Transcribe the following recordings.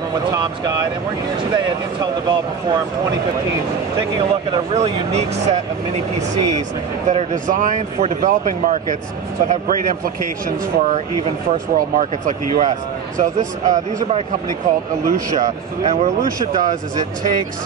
Abram with Tom's Guide, and we're here today at Intel Developer Forum 2015 taking a look at a really unique set of mini PCs that are designed for developing markets but have great implications for even first world markets like the US. So these are by a company called Aleutia, and what Aleutia does is it takes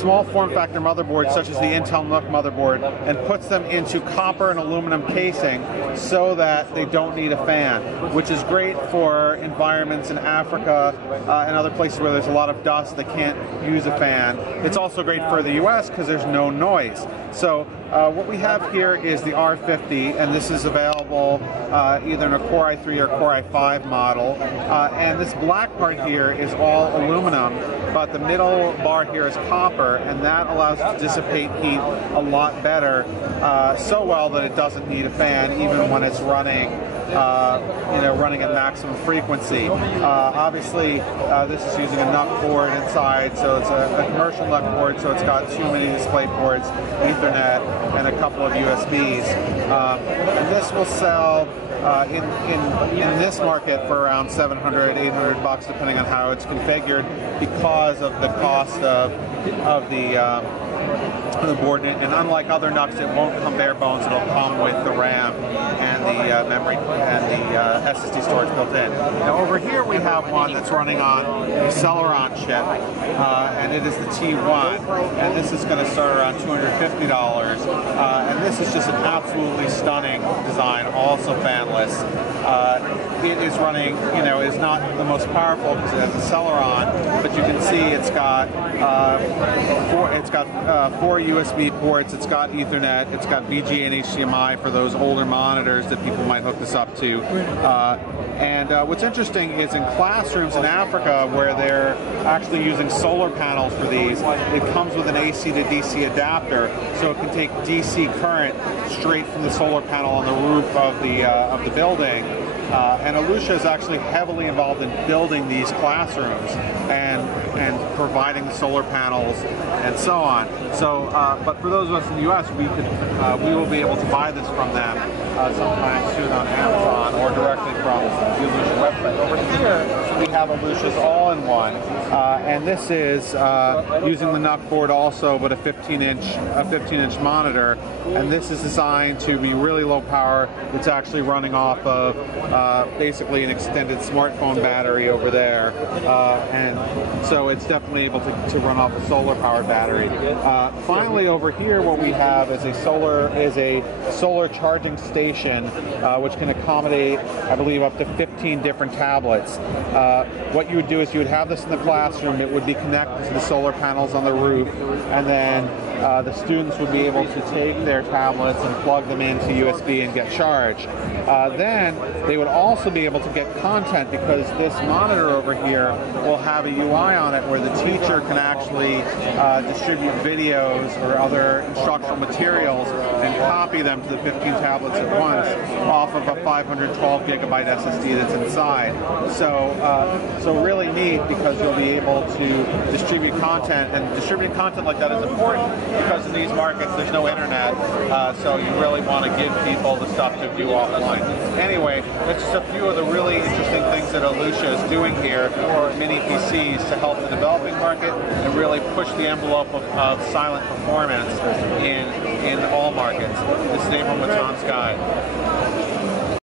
small form factor motherboards such as the Intel NUC motherboard and puts them into copper and aluminum casing so that they don't need a fan, which is great for environments in Africa and other places where there's a lot of dust that can't use a fan. It's also great for the US because there's no noise. So what we have here is the R50, and this is available either in a Core i3 or Core i5 model. And this black part here is all aluminum, but the middle bar here is copper, and that allows it to dissipate heat a lot better, so well that it doesn't need a fan even when it's running running at maximum frequency. Obviously, this is using a NUC board inside, so it's a commercial NUC board, so it's got 2 mini display ports, Ethernet, and a couple of USBs. And this will sell in this market for around $700, $800 depending on how it's configured, because of the cost of the board. And unlike other NUCs, it won't come bare bones. It'll come with the RAM and the memory and the SSD storage built in. Now over here we have one that's running on a Celeron chip, and it is the T1, and this is going to start around $250. And this is just an absolutely stunning design, also fanless. It is running, is not the most powerful because it has a Celeron, but you can see it's got four USB ports, it's got Ethernet, it's got VGA and HDMI for those older monitors that people might hook this up to. And what's interesting is in classrooms in Africa where they're actually using solar panels for these, it comes with an AC to DC adapter, so it can take DC current straight from the solar panel on the roof of the building. And Aleutia is actually heavily involved in building these classrooms and providing the solar panels and so on. So, but for those of us in the U.S., we will be able to buy this from them sometime soon on Amazon or directly from the Aleutia website. Over here, we have Aleutia's all-in-one, and this is using the NUC board also, but a 15-inch monitor, and this is designed to be really low power. It's actually running off of basically an extended smartphone battery over there, and so it's definitely able to run off a solar powered battery. Finally, over here, what we have is a solar charging station, which can accommodate, I believe, up to 15 different tablets. What you would do is you would have this in the classroom. It would be connected to the solar panels on the roof, and then the students would be able to take their tablets and plug them into USB and get charged. Then they would also be able to get content, because this monitor over here will have a UI on it where the teacher can actually distribute videos or other instructional materials and copy them to the 15 tablets at once off of a 512 gigabyte SSD that's inside. So really neat, because you'll be able to distribute content, and distributing content like that is important because in these markets there's no internet, so you really want to give people the stuff to view offline. Anyway, that's just a few of the really interesting things that Aleutia is doing here for mini PCs to help the developing market and really push the envelope of silent performance in all markets. This is Abram with Tom's Guide.